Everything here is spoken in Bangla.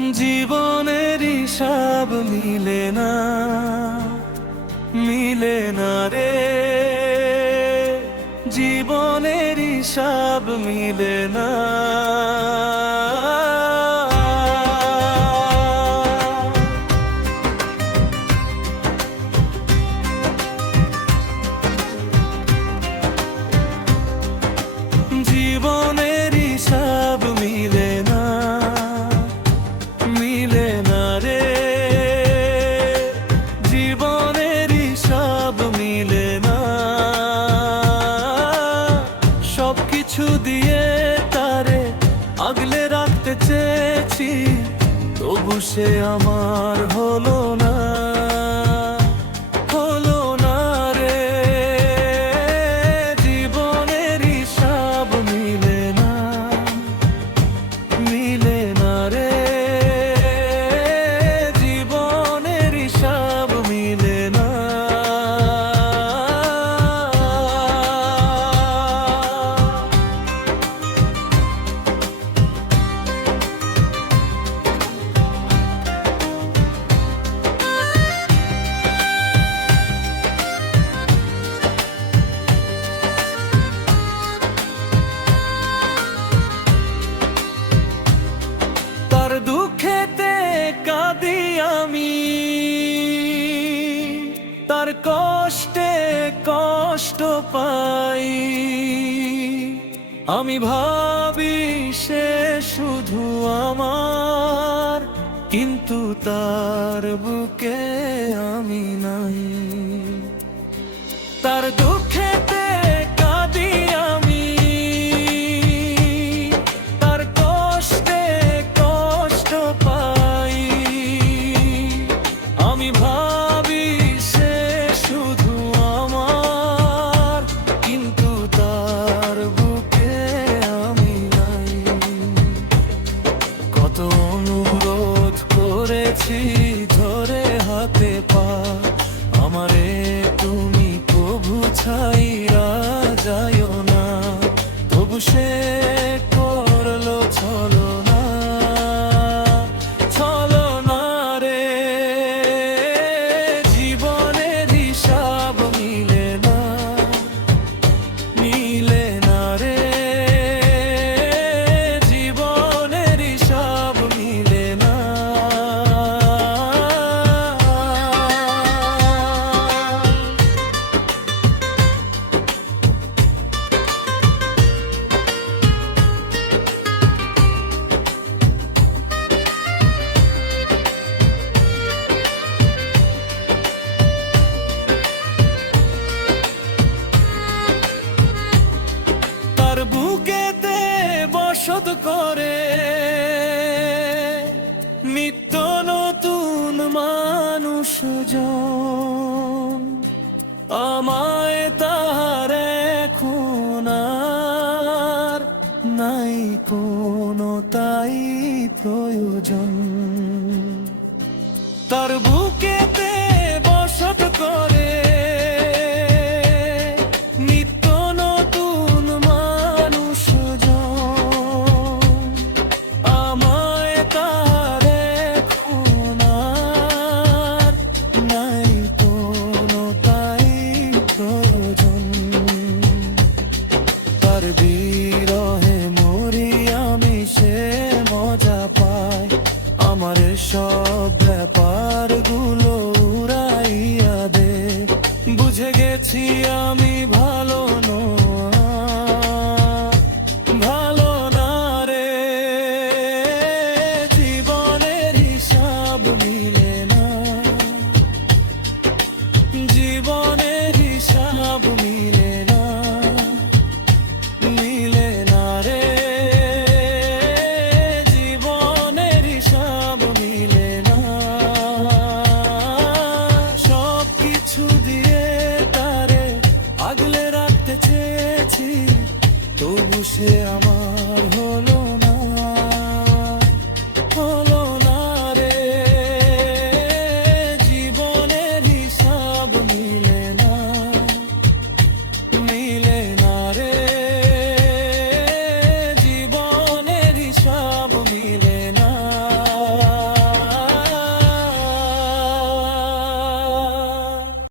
জীবনের হিসাব মিলে না, মিলে না রে, জীবনের হিসাব মিলে না। জীবনের হিসাব মিলে না, মিলে না রে, জীবনের হিসাব মিলে না। সবকিছু দিয়ে তারে আগলে রাখতে চেয়েছি, তবু সে আমার হলো না, হলো না রে। জীবনের হিসাব মিলে না, মিলে না রে, জীবনের হিসাব মিলে না। তার দুঃখেতে কাঁদি আমি, তার কষ্টে কষ্ট পাই। আমি ভাবি সে শুধু আমার, কিন্তু তার বুকে আমি নাই। তার দুঃখেতে কাঁদি আমি, তার কষ্টে কষ্ট পাই। আমি ভাবি সে শুধু আমার, কিন্তু তার বুকে আমি নাই। কত অনুরোধ করেছি ধরে হাতে পা, আমারে তুমি কবু ছাইরা যাইও না, তবু সে করলো ছলো না, ছলো না রে। জীবনের হিসাব মিলে না, মিলে না রে, জীবনের হিসাব মিলে না। তার বুকেতে বসত করে নিত্য নতুন মানুষজন, আমায় তার এখন আর নাই কোনো তাই প্রয়োজন। তার বুকেতে বসত করে নিত্য নতুন মানুষজন, আমায় তার এখন আর নাই কোনো তাই প্রয়োজন। তার বিরহে মরি আমি, সে মজা পায় আমার সব ব্যাপারগুলো উড়াইয়া দে। বুঝে গেছি আমি ভালো নয়, ভালো না রে। জীবনের হিসাব মিলে না, জীবনের হিসাব মিলে না, মিলে না রে, জীবনের হিসাব মিলে না। সবকিছু দিয়ে তারে আগলে রাখতে চেয়েছি, তবু সে আমার হলো না, হলো না রে। জীবনের হিসাব মিলে না, মিলে না রে, জীবনের হিসাব মিলে